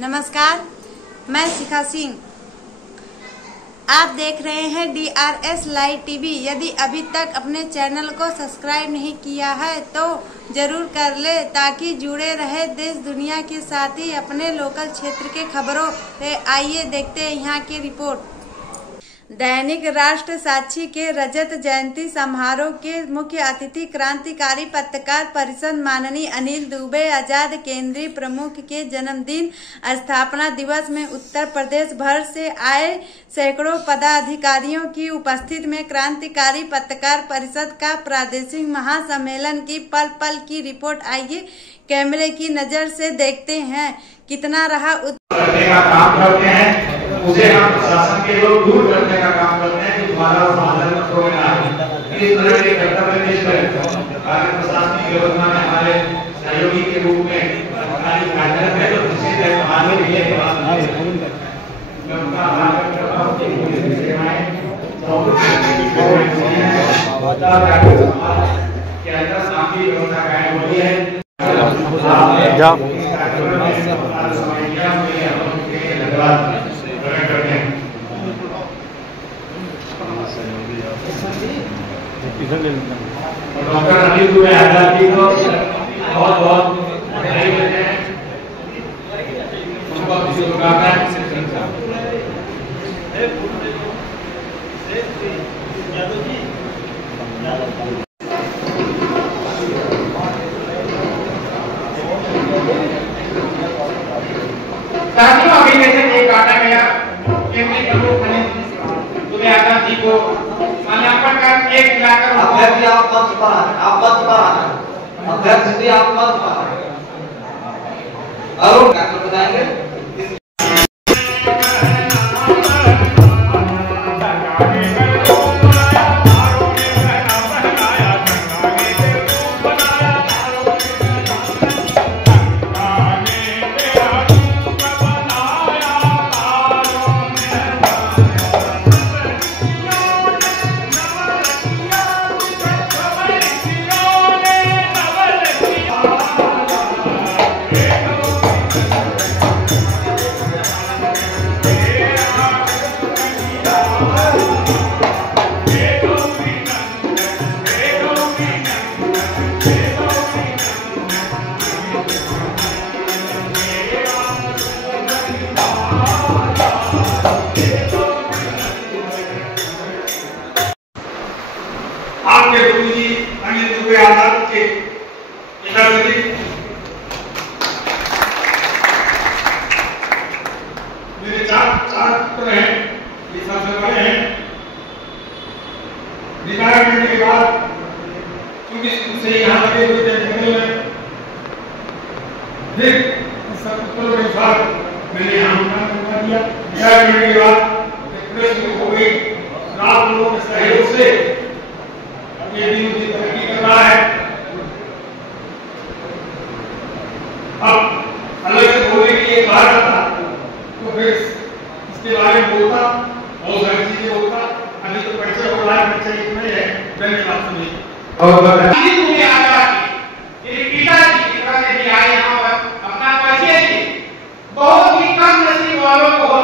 नमस्कार, मैं शिखा सिंह। आप देख रहे हैं DRS लाइव टीवी। यदि अभी तक अपने चैनल को सब्सक्राइब नहीं किया है तो जरूर कर ले, ताकि जुड़े रहे देश दुनिया के साथ ही अपने लोकल क्षेत्र के खबरों से। आइए देखते हैं यहाँ की रिपोर्ट। दैनिक राष्ट्र साक्षी के रजत जयंती समारोह के मुख्य अतिथि क्रांतिकारी पत्रकार परिषद माननीय अनिल दुबे आजाद केंद्रीय प्रमुख के जन्मदिन स्थापना दिवस में उत्तर प्रदेश भर से आए सैकड़ों पदाधिकारियों की उपस्थिति में क्रांतिकारी पत्रकार परिषद का प्रादेशिक महासम्मेलन की पल पल की रिपोर्ट। आइए कैमरे की नजर से देखते हैं कितना रहा उसे हम प्रशासन के लोग दूर करने का काम करते हैं कि तुम्हारा समाधान मत हो गया। इस तरह के कर्तव्य निष्ठ कार्य प्रशासनिक व्यवस्था में हमारे सहयोगी के रूप में सरकारी कार्यरत है, तो किसी तरह हमारे लिए उनका आभार करता हूं कि मुझे सेवाएं के अंदर शांति व्यवस्था कायम हो रही है। डॉक्टर अनिल दुबे आजाद जी को बहुत बहुत बधाई देते हैं, उनको शुभकामनाएं। साथियों, अभी जैसे ये काटा गया केंद्रीय प्रमुख अनिल दुबे आजाद जी को माल्यार्पण कर एक मिलाकर अध्यक्ष आप मंच पर आए, अध्यक्ष जी आप मंच पर आए। अरुण डॉक्टर बताएंगे। आपके गुरुजी अनिल दुबे आजाद के मेरे चार पुत्र हैं, ये सबसे बड़े हैं। रिटायरमेंट के बाद क्योंकि से यहाँ लगे हुए थे जंगल में, फिर सब पुत्रों के साथ मैंने यहाँ करवा दिया। रिटायरमेंट के बाद प्रेस हो गई, आप लोगों के सहयोग से ये दिन की तरक्की कर रहा है। अब अलग से बोलने के लिए कहा था तो फिर इसके बारे में बोलता, बहुत सारी चीजें बोलता। अभी तो परिचय हो रहा है, परिचय इतना ही है, मैंने बात सुनी। और बताइए तुम्हें आजाद ये पिताजी की तरह से भी आए यहाँ पर अपना परिचय दिए। बहुत ही कम नसीब वालों को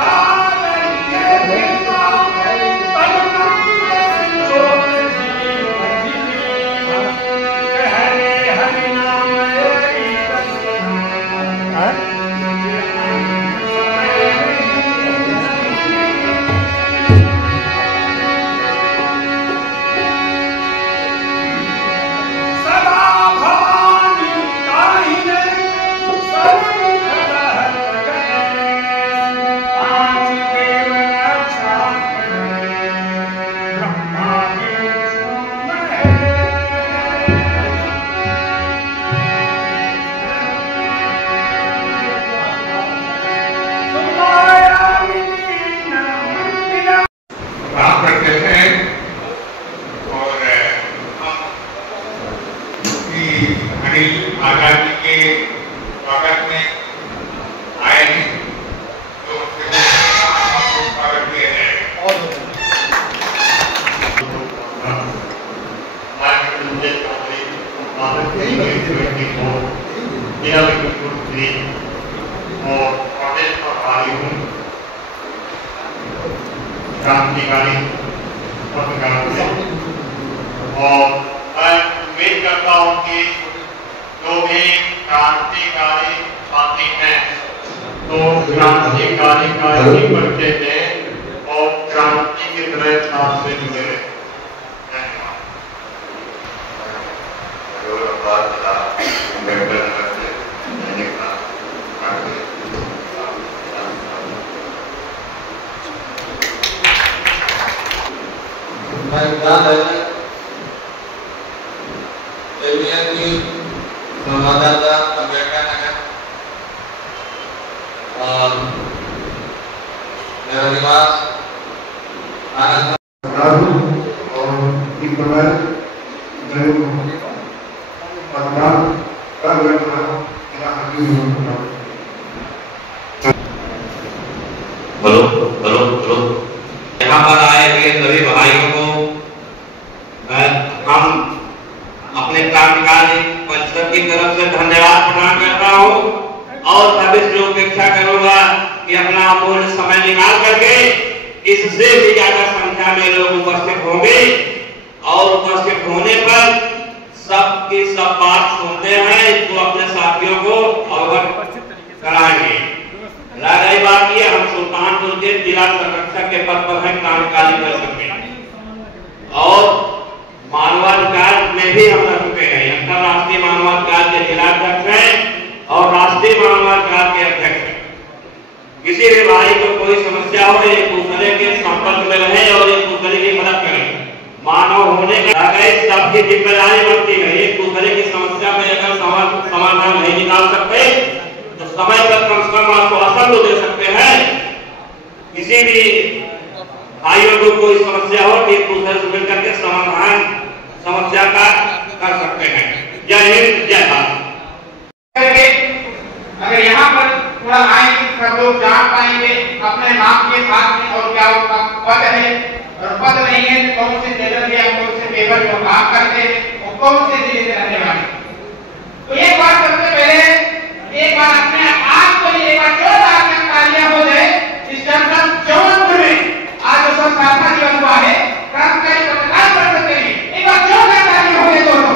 Bye. वकील आजाद जी के स्वागत में आए हैं, तो उनसे स्वागत किया जाएगा। क्रांतिकारी पत्रकारों से, और मैं उम्मीद करता हूँ कि जो भी क्रांतिकारी साथी हैं तो क्रांतिकारी का ही परिचय दें और क्रांति की तरह साथ से जुड़े रहे। संवाददाता अम्बेडकर नगर और मेरा निवास हेलो यहाँ पर आए हुए सभी भाइयों को हम अपने क्रांतिकारी परिषद की तरफ से धन्यवाद प्रदान करता हूँ और सभी से अपेक्षा करूंगा कि अपना अमूल्य समय निकाल करके इससे भी ज्यादा संख्या में लोग उपस्थित होंगे और उपस्थित होने पर सबकी सब बात सुनते हैं, इसको अपने साथियों को अवगत कराएंगे। रह गई बात ये, हम सुल्तानपुर के जिला संरक्षक के पद पर हैं क्रांतिकारी परिषद में, और मानवाधिकार में भी हम रह चुके हैं। अंतरराष्ट्रीय मानवाधिकार के जिलाध्यक्ष हैं और राष्ट्रीय मानवाधिकार के अध्यक्ष हैं। किसी भी भाई को कोई समस्या हो, एक दूसरे के संपर्क में रहे और एक दूसरे की मदद करें। मानव होने का सबकी जिम्मेदारी बनती है। एक दूसरे की समस्या में अगर समाधान नहीं निकाल सकते तो समय पर कम से कम आश्वासन तो दे सकते हैं। किसी भी भाइयों को कोई समस्या हो कि एक दूसरे से मिलकर के समाधान समस्या का कर सकते हैं। जय हिंद, जय भारत। अगर यहाँ पर थोड़ा आएंगे सब लोग जान पाएंगे अपने नाम के साथ में और क्या उसका पद है और पद नहीं है तो कौन से जगह या कौन से पेपर को काम करते हैं और कौन से जिले से रहने वाले। तो एक बार सबसे पहले एक बार अपने आप को एक बार जोरदार तालियां हो जाए। इस जनपद जौनपुर में आज जो संस्थापना दिवस हुआ है क्रांतिकारी पत्रकार परिषद के लिए, एक बार जोरदार तालियां हो जाए दोस्तों।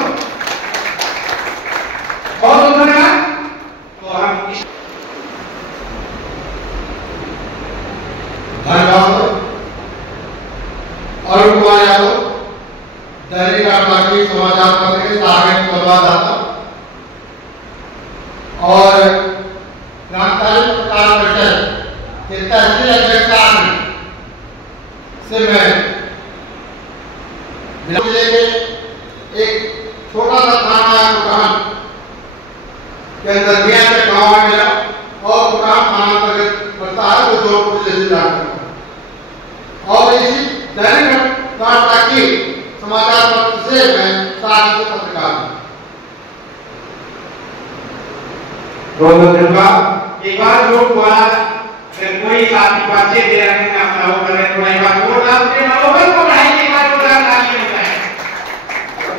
बहुत धन्यवाद। तो हम अरुण कुमार यादव, दैनिक राष्ट्रवादी समाचार पत्र के सहायक संवाददाता और क्रांतिकारी पत्रकार परिषद के तहसील अध्यक्ष से मैं जिले के एक छोटा सा थाना दुकान के अंदर मियां के गांव में मिला और दुकान थाना अंतर्गत पड़ता है वो जौनपुर जिले और इसी दैनिक राष्ट्रवादी समाचार पत्र से मैं साथ पत्रकार हूँ। एक बार लोग कोई साथी बच्चे दे रहे हैं अपना वो कर रहे हैं, थोड़ा एक बार जोर डालते हैं और को बढ़ाएंगे। एक बार जोर डालने होता है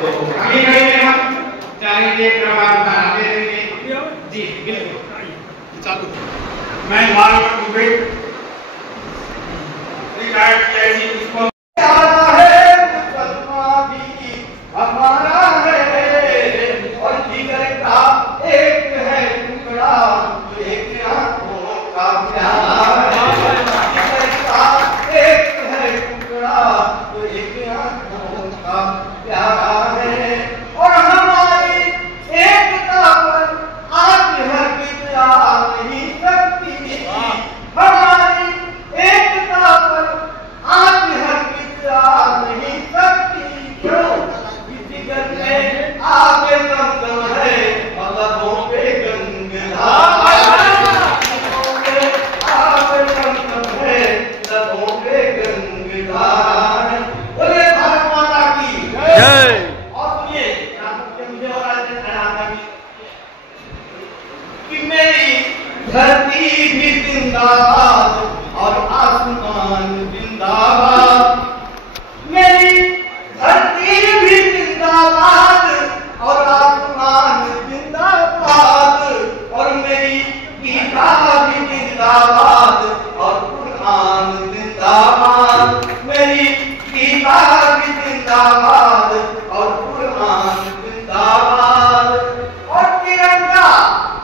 तो अभी कहीं में हम चाहेंगे प्रभाव बनाते रहेंगे। जी बिल्कुल चालू। मैं बार दुबई रिटायर्ड किया जी उसको हमारा है और जिगर का एक है टुकड़ा तो एक आंखों का प्यार जिगर का एक है टुकड़ा तो एक आंखों का प्यार है और हमारी एकता पर आज है विद्या नहीं सकती हमारी जिंदाबाद और कुरान जिंदाबाद। और तिरंगा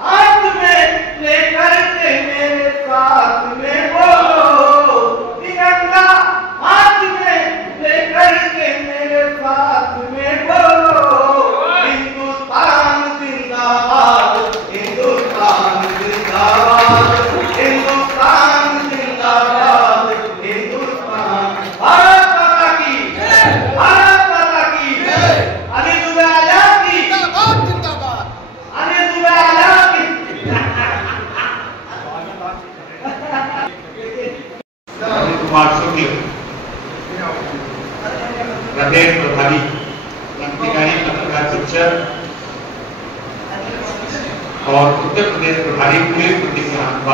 हाथ में लेकर के मेरे साथ में बोलो, तिरंगा हाथ में लेकर के मेरे साथ में बोलो, हिंदुस्तान जिंदाबाद, हिंदुस्तान जिंदाबाद, हिंदुस्तान जिंदाबाद, हिंदुस्तान। भारत माता की जय, भारत माता की जय, अली दुबे आजाद की जिंदाबाद, जिंदाबाद, अली दुबे आजाद की। कुमार शुक्ल प्रदेश प्रभारी क्रांतिकारी पत्रकार शिक्षक और उत्तर प्रदेश प्रभारी पुलिस प्रतिनिधित्व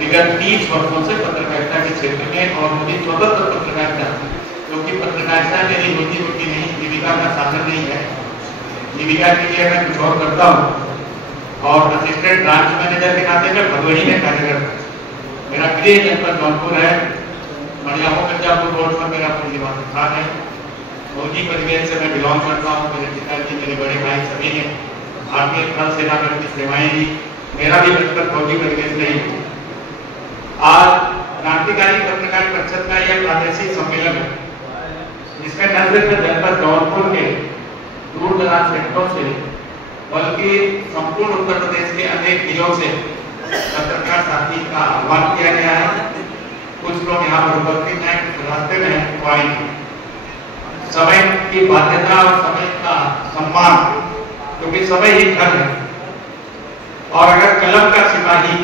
विगत 30 वर्षों से पत्रकारिता के क्षेत्र में और मुझे स्वतंत्र पत्रकारिता, क्योंकि पत्रकारिता मेरी रोजी रोटी नहीं, जीविका का साधन नहीं है, जीविका के लिए मैं कुछ और करता हूँ और असिस्टेंट ब्रांच मैनेजर के नाते मैं भदोही में कार्यरत हूँ। मेरा गृह जनपद जौनपुर है, मड़ियाहो मिर्जापुर रोड पर मेरा पूंजी स्थान है। फौजी परिवेश से मैं बिलोंग करता हूँ, मेरे पिताजी मेरे बड़े भाई सभी ने भारतीय थल सेना में अपनी सेवाएं दी, मेरा भी बचपन फौजी परिवेश में ही। आज क्रांतिकारी पत्रकार परिषद का यह प्रादेशिक सम्मेलन है, जिसमें न सिर्फ जनपद जौनपुर के दूर दराज क्षेत्रों से बल्कि संपूर्ण उत्तर प्रदेश के अनेक जिलों से पत्रकार साथी का आह्वान किया गया है। कुछ लोग यहाँ पर उपस्थित हैं, कुछ रास्ते में हैं, वो आएंगे। समय की बाध्यता और समय का सम्मान, क्योंकि समय ही घर है, और अगर कलम का सिपाही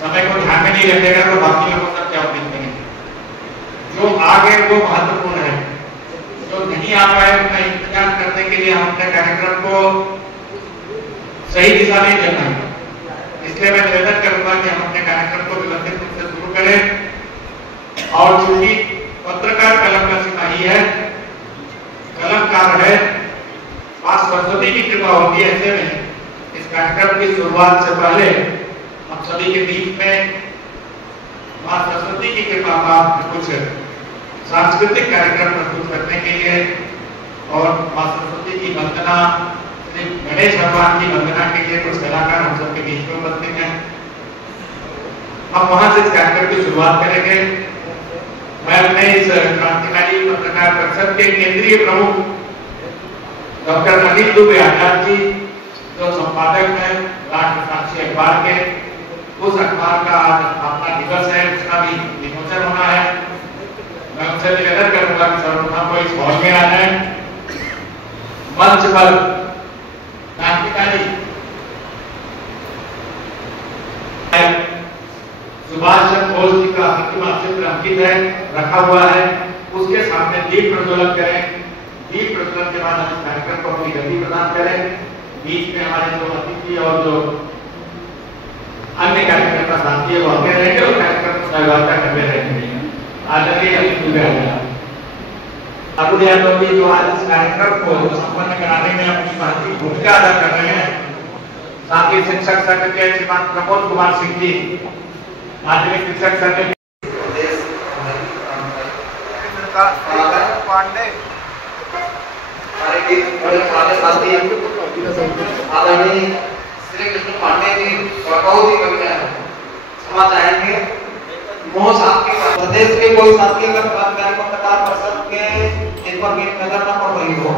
समय को ध्यान में नहीं रखेगा तो बाकी लोगों तक क्या उम्मीद करेंगे। जो आ गए वो महत्वपूर्ण है, जो नहीं आ पाए उनका इंतजार करने के लिए हम अपने कार्यक्रम को सही दिशा में चलना है। इसलिए मैं निवेदन करूंगा कि हम अपने कार्यक्रम को व्यवस्थित रूप से शुरू करें, और चूंकि पत्रकार कलम का सिपाही है, कलमकार है, मां सरस्वती की कृपा होती है। ऐसे में इस कार्यक्रम की शुरुआत से पहले हम सभी के बीच में मां सरस्वती की कृपा का कुछ सांस्कृतिक कार्यक्रम प्रस्तुत करने के लिए और मां सरस्वती की वंदना, श्री गणेश भगवान की वंदना के लिए कुछ कलाकार हम सबके बीच में उपस्थित हैं। हम वहां से इस कार्यक्रम की शुरुआत करेंगे। मैं अपने इस क्रांतिकारी पत्रकार परिषद के केंद्रीय प्रमुख डॉक्टर अनिल दुबे आजाद जी, जो संपादक हैं राष्ट्र साक्षी अखबार के, उस अखबार का आज स्थापना दिवस है, उसका भी विमोचन होना है। मैं उनसे निवेदन करूंगा कि सर्वप्रथम को इस हॉल में आ जाए। मंच पर क्रांतिकारी सुभाष चंद्र बोस जी का प्रतिमा चित्र अंकित है, रखा हुआ है, उसके सामने दीप प्रज्वलन करें। दीप प्रज्वलन के बाद हम इस कार्यक्रम को अपनी गति प्रदान करें। बीच में हमारे जो अतिथि और जो अन्य कार्यक्रम का साथी है वो आते रहेंगे और कार्यक्रम को सहभागिता करते रहेंगे। आदरणीय अरुण यादव जी जो आज इस कार्यक्रम को संपन्न कराने में अपनी महत्वपूर्ण भूमिका अदा कर रहे हैं, साथ ही शिक्षक संघ के श्रीमान प्रमोद कुमार सिंह जी, माध्यमिक शिक्षक संघ पांडे, हमारे बड़े साथी आदरणीय श्री कृष्ण पांडे जी बहुत ही बढ़िया क्षमा चाहेंगे। वो साथी प्रदेश के कोई साथी अगर क्रांतिकारी पत्रकार परिषद के इन पर नजर न पड़ रही हो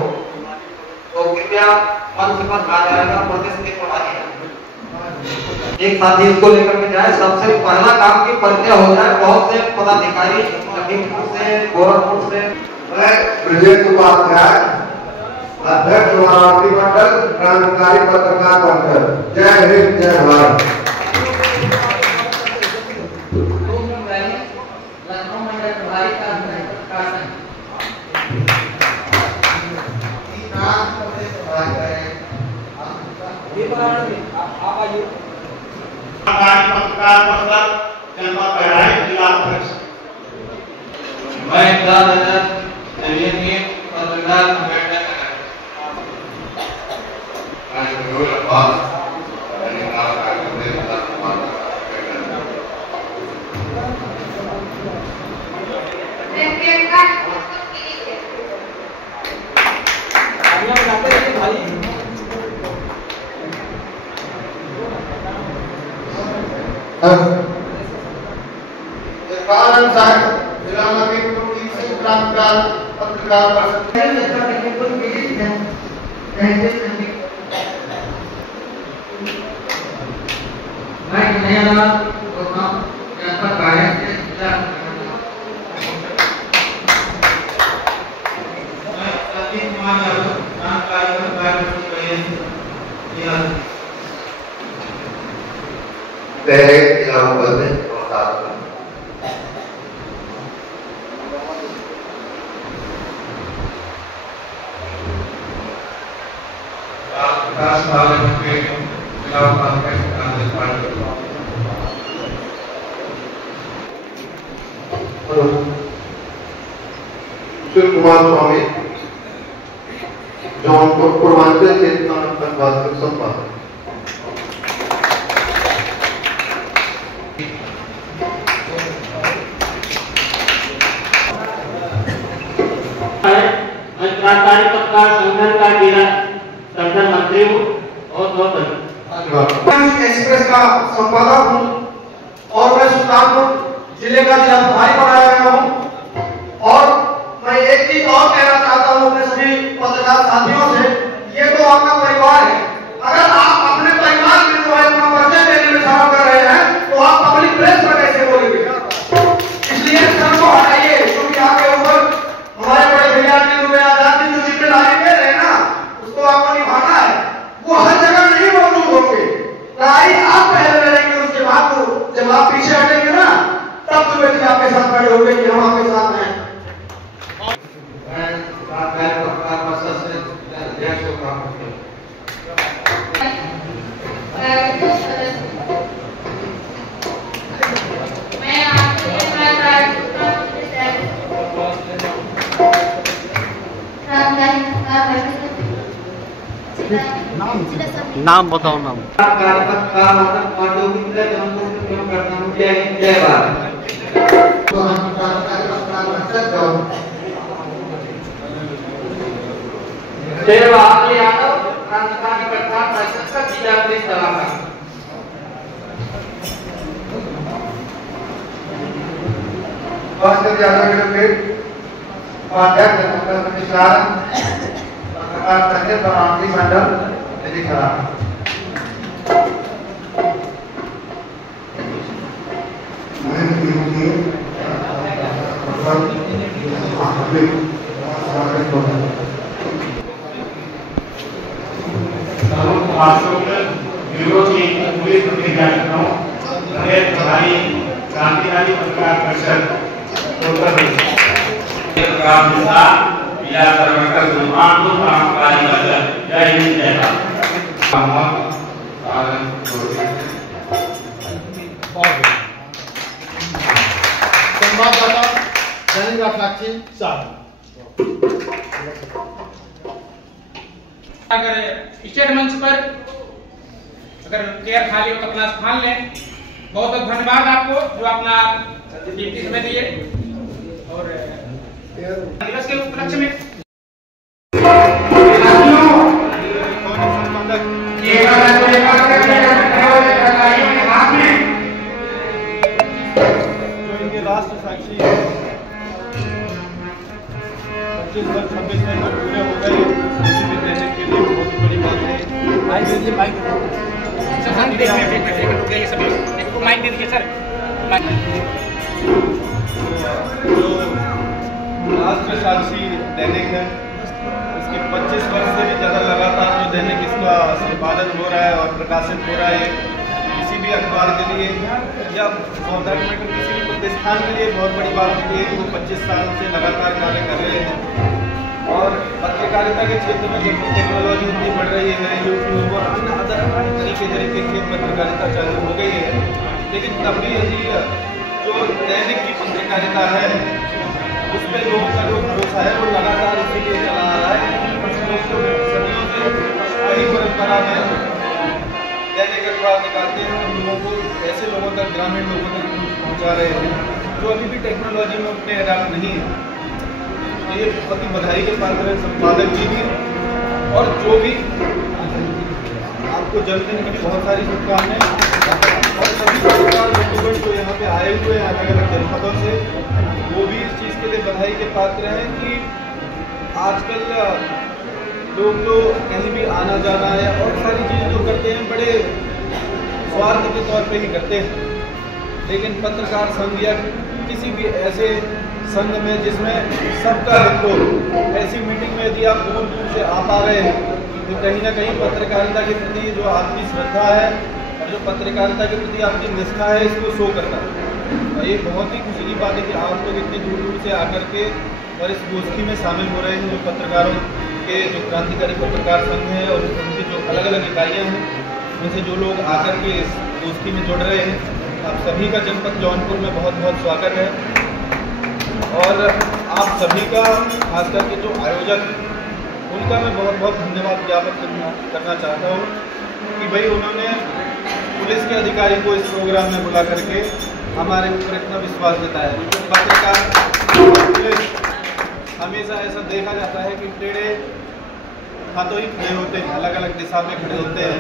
तो कृपया मंच पर आ जाएगा। प्रदेश के प्रभारी एक साथी इसको लेकर के जाए। सबसे पहला काम की परिचय हो जाए। बहुत से पदाधिकारी लखीमपुर से, गोरखपुर से। मैं ब्रजेश उपाध्याय, अध्यक्ष महाराष्ट्री मंडल क्रांतिकारी पत्रकार परिषद। जय हिंद, जय भारत। लखनऊ मंडल प्रभारी का पत्रकार परिषद जनपद बहराइच जिला अध्यक्ष। मैं पत्रकार कारण साहब जिला लखीमपुर की से क्रांतिकार पत्रकार कुमार स्वामी जौनपुर पूर्वांचल चेतना वास्तविक संपादक। क्रांतिकारी पत्रकार संगठन का जिला संगठन मंत्री हूँ और बहुत एक्सप्रेस का संपादक हूँ और मैं सुल्तानपुर जिले का जिला प्रभारी बनाया गया हूँ। और मैं एक चीज और कहना चाहता हूँ अपने सभी पत्रकार साथियों से, ये तो आपका परिवार है। अगर आप अपने परिवार में जो है अपना परिचय देने में शर्म कर रहे हैं तो आप पब्लिक प्लेस पर कैसे बोलेंगे? इसलिए शर्म को हटाइए, क्योंकि आपके ऊपर हमारे बड़े भैया की आजादी जो जिम्मेदारी दे रहे हैं ना, उसको आपको निभाना है। वो हर जगह नहीं मौजूद होंगे, लड़ाई आप पहले लड़ेंगे, उसके बाद वो जब आप पीछे हटेंगे ना तब तो व्यक्ति आपके साथ खड़े होंगे कि हम आपके साथ हैं। नाम बताओ। नाम यादव क्रांतिकारी पत्रकार परिषद का जिला प्रेस सलाहकार। मंडल खराब क्रांतिकारी पत्रकार परिषद उत्तर प्रदेश जय हिंद जय भारत। संवाददाता जनिंद्र साक्षी साहब। अगर स्टेट मंच पर अगर चेयर खाली हो तो अपना स्थान लें। बहुत बहुत धन्यवाद आपको जो अपना कीमती समय दिए और दिवस के उपलक्ष्य में राष्ट्र साक्षी 25 वर्ष 26 महीने पूरे हो गए। किसी भी देने के लिए बहुत बड़ी बात है। माइक दे दीजिए, माइक माइक दे दीजिए सर। जो राष्ट्र साक्षी दैनिक है, इसके 25 वर्ष से भी ज़्यादा लगातार जो दैनिक इसका संपादन हो रहा है और प्रकाशित हो रहा है, किसी भी अखबार के लिए या गवर्नमेंट किसी भी प्रतिष्ठान के लिए बहुत बड़ी बात होती है कि वो 25 साल से लगातार कार्य कर रहे हैं। और पत्रकारिता के क्षेत्र में जब टेक्नोलॉजी इतनी बढ़ रही है, यूट्यूब और अन्य अदर तरीके की पत्रकारिता चालू हो गई है, लेकिन तब भी यदि जो दैनिक की पत्रकारिता है उस पर लोगों का जो भरोसा है वो लगातार उसी के चला आ रहा है। सदियों से वही परंपरा में दैनिक अखबार निकालते हैं और लोगों को ऐसे लोगों तक, ग्रामीण लोगों तक पहुँचा रहे हैं जो अभी भी टेक्नोलॉजी में उतने अडाप्ट नहीं है। तो ये बहुत ही बधाई के पात्र है संपादक जी भी, और जो भी आपको जन्मदिन की बहुत सारी शुभकामनाएं। और सभी पत्रकार बंधुगण जो यहाँ पे आए हुए हैं अलग अलग जनपदों से, वो भी इस चीज़ के लिए बधाई के पात्र हैं कि आजकल लोग जो कहीं भी आना जाना है और सारी चीज़ें जो करते हैं बड़े स्वार्थ के तौर पे ही करते हैं, लेकिन पत्रकार संघ या किसी भी ऐसे संघ में जिसमें सबका हित हो, ऐसी मीटिंग में यदि आप दूर दूर से आ पा रहे हैं तो कहीं ना कहीं पत्रकारिता के प्रति जो आपकी श्रद्धा है और जो पत्रकारिता के प्रति आपकी निष्ठा है इसको शो करता है। और ये बहुत ही खुशी की बात है कि आप लोग इतनी दूर दूर से आकर के और इस गोष्ठी में शामिल हो रहे हैं। जो पत्रकारों के जो क्रांतिकारी पत्रकार संघ है और उनकी जो अलग अलग इकाइयाँ हैं उनसे जो लोग आकर के इस गोष्ठी में जुड़ रहे हैं, आप सभी का जनपद जौनपुर में बहुत बहुत स्वागत है। और आप सभी का खास करके जो आयोजक उनका मैं बहुत बहुत धन्यवाद ज्ञापन करना चाहता हूँ कि भाई उन्होंने पुलिस के अधिकारी को इस प्रोग्राम में बुला करके हमारे ऊपर इतना विश्वास जताया है। क्योंकि पत्रकार और पुलिस हमेशा ऐसा देखा जाता है कि टेढ़े हाथों ही खड़े होते हैं, अलग अलग दिशा में खड़े होते हैं,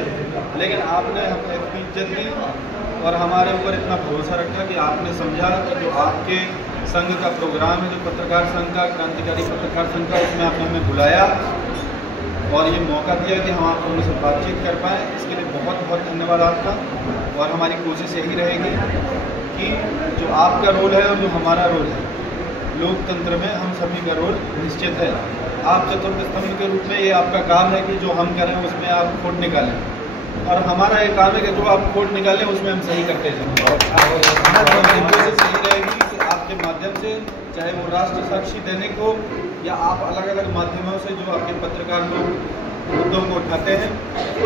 लेकिन आपने हमें इतनी इज्जत दी और हमारे ऊपर इतना भरोसा रखा कि आपने समझा कि जो आपके संघ का प्रोग्राम है, जो पत्रकार संघ का, क्रांतिकारी पत्रकार संघ का, उसमें आपने हमें बुलाया और ये मौका दिया कि हम आप लोगों से बातचीत कर पाएँ। इसके लिए बहुत बहुत धन्यवाद आपका। और हमारी कोशिश यही रहेगी कि जो आपका रोल है और जो हमारा रोल है लोकतंत्र में, हम सभी का रोल निश्चित है। आप चतुर्थ स्तंभ के रूप में ये आपका काम है कि जो हम करें उसमें आप खोट निकालें, और हमारा ये काम है कि जो आप खोट निकालें उसमें हम सही करते जाएं। और कोशिश यही रहेगी कि आपके माध्यम से, चाहे वो राष्ट्र साक्षी दैनिक हो या आप अलग अलग माध्यमों से जो आपके पत्रकार लोग मुद्दों को उठाते हैं,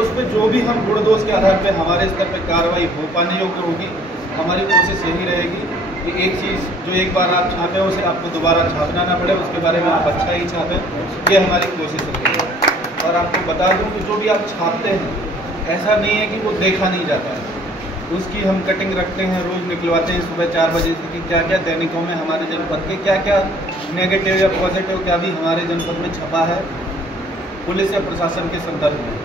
उस पर जो भी हम गुण दोष के आधार पर हमारे स्तर पर कार्रवाई हो पाने योग्य होगी। हमारी कोशिश यही रहेगी कि एक चीज़ जो एक बार आप छापें उसे आपको दोबारा छापना ना पड़े, उसके बारे में आप अच्छा ही छापें, ये हमारी कोशिश होगी। और आपको बता दूं कि जो भी आप छापते हैं ऐसा नहीं है कि वो देखा नहीं जाता है, उसकी हम कटिंग रखते हैं, रोज़ निकलवाते हैं सुबह 4 बजे से कि क्या क्या दैनिकों में हमारे जनपद के क्या क्या नेगेटिव या पॉजिटिव क्या भी हमारे जनपद में छपा है पुलिस या प्रशासन के संदर्भ में।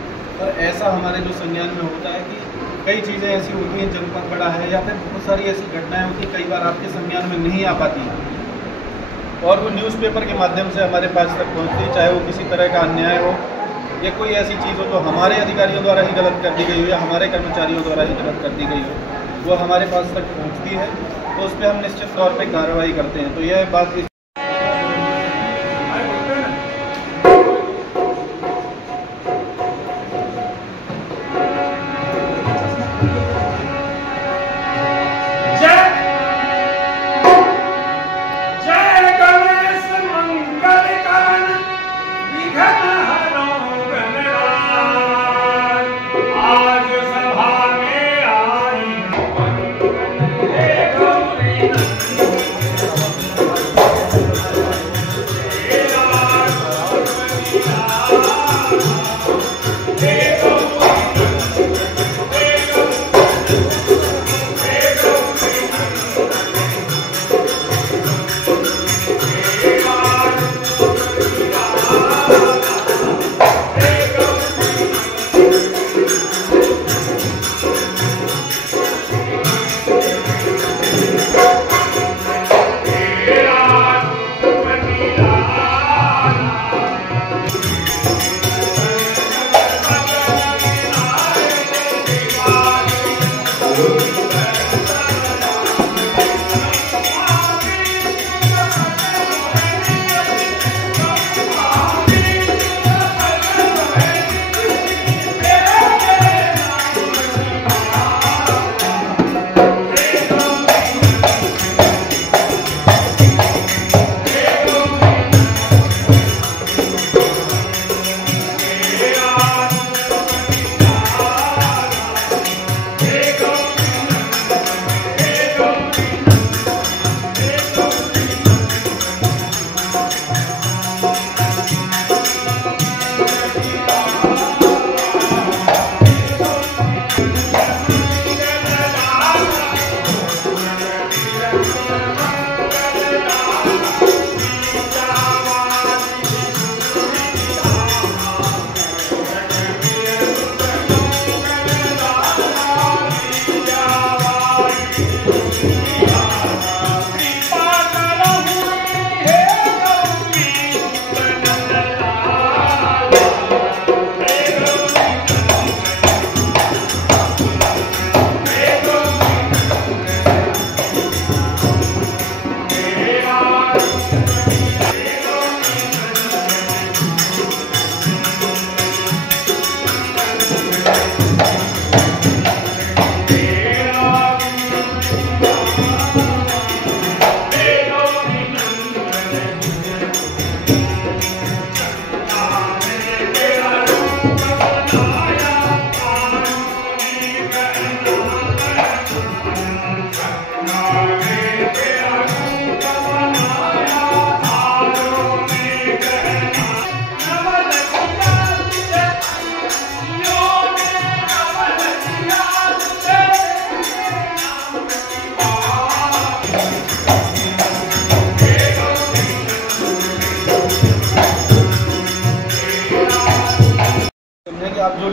और ऐसा हमारे जो संज्ञान में होता है कि कई चीज़ें ऐसी होती हैं, जनपद बड़ा है या फिर बहुत सारी ऐसी घटनाएं होती हैं कई बार आपके संज्ञान में नहीं आ पाती हैं और वो न्यूज़पेपर के माध्यम से हमारे पास तक पहुँचती है, चाहे वो किसी तरह का अन्याय हो या कोई ऐसी चीज़ हो जो हमारे अधिकारियों द्वारा ही गलत कर दी गई हो या हमारे कर्मचारियों द्वारा ही गलत कर दी गई हो, वो हमारे पास तक पहुँचती है तो उस पर हम निश्चित तौर पर कार्रवाई करते हैं। तो यह बात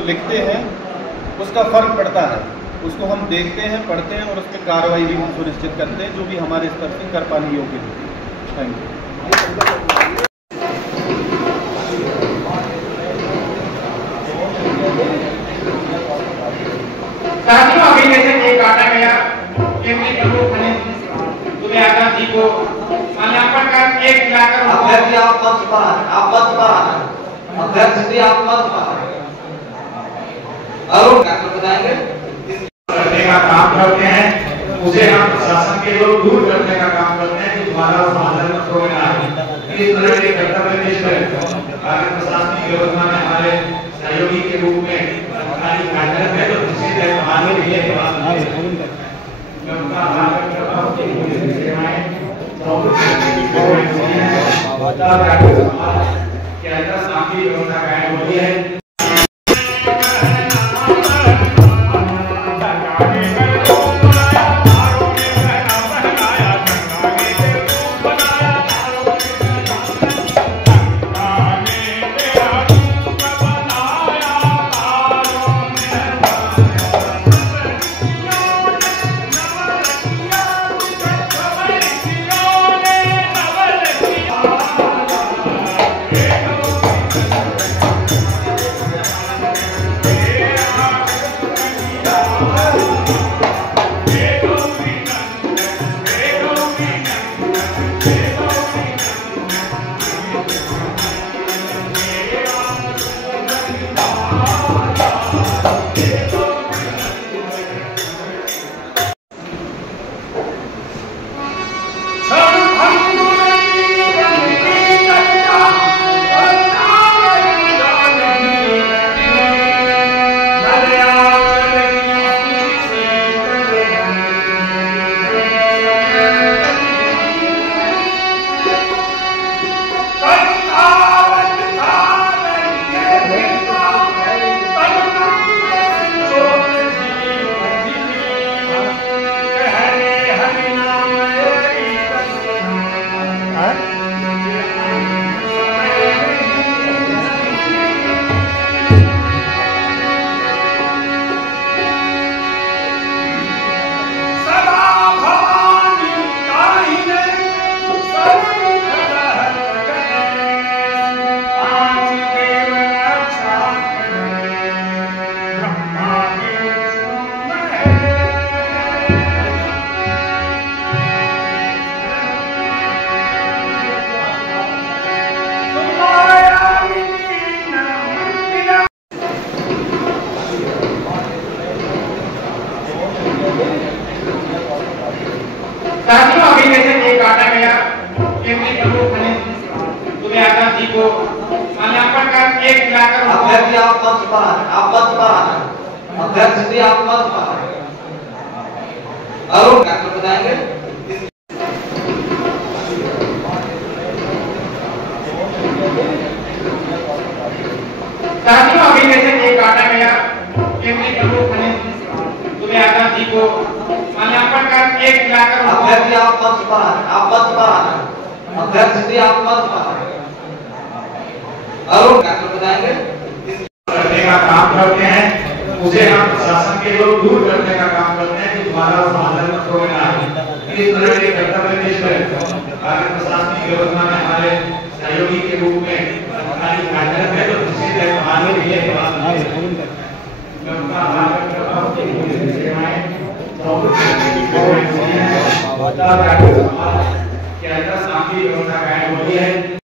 लिखते हैं उसका फर्क पड़ता है, उसको हम देखते हैं, पढ़ते हैं और उस पर कार्रवाई भी हम सुनिश्चित करते हैं जो भी हमारे स्तर से कर पाने योग्य होती है। Thank you. साथियों, अभी जैसे केक काटा गया, केंद्रीय प्रमुख तुम्हें आजाद जी को माल्यार्पण कर केक खिलाकर अध्यक्ष आप मंच पर आना, अध्यक्ष जी आप मंच पर आना। अरुण डॉक्टर बताएंगे करने का काम करते हैं, उसे हम प्रशासन के लोग दूर करने का काम करते हैं कि तुम्हारा साधन मत हो गया। इस तरह के कर्तव्यनिष्ठ कार्य प्रशासनिक व्यवस्था में हमारे सहयोगी के रूप में अधिकारी कार्यरत है, तो निश्चित है हमारे लिए के अंदर शांति व्यवस्था कायम होती है। साथियों, अभी जैसे केक काटा गया, केंद्रीय प्रमुख तुम्हें आजाद जी को माल्यार्पण कर केक खिलाकर अध्यक्ष जी आप मंच पर आना, अध्यक्ष जी आप मंच पर आना। अरुण डॉक्टर बताएंगे साथियों, अभी जैसे केक काटा गया, केंद्रीय प्रमुख तुम्हें आजाद जी को माल्यार्पण कर केक खिलाकर अध्यक्ष जी आप मंच पर आना, अध्यक्ष जी आप मंच पर आना। अरुण डॉक्टर बताएंगे करने का काम करते हैं, उसे हम प्रशासन के लोग दूर करने का काम करते हैं कि तुम्हारा साधन मत हो गया। इस तरह के कर्तव्यनिष्ठ कार्य प्रशासनिक व्यवस्था में हमारे सहयोगी के रूप में अधिकारी कार्यरत है, तो निश्चित है हमारे लिए सेवाएं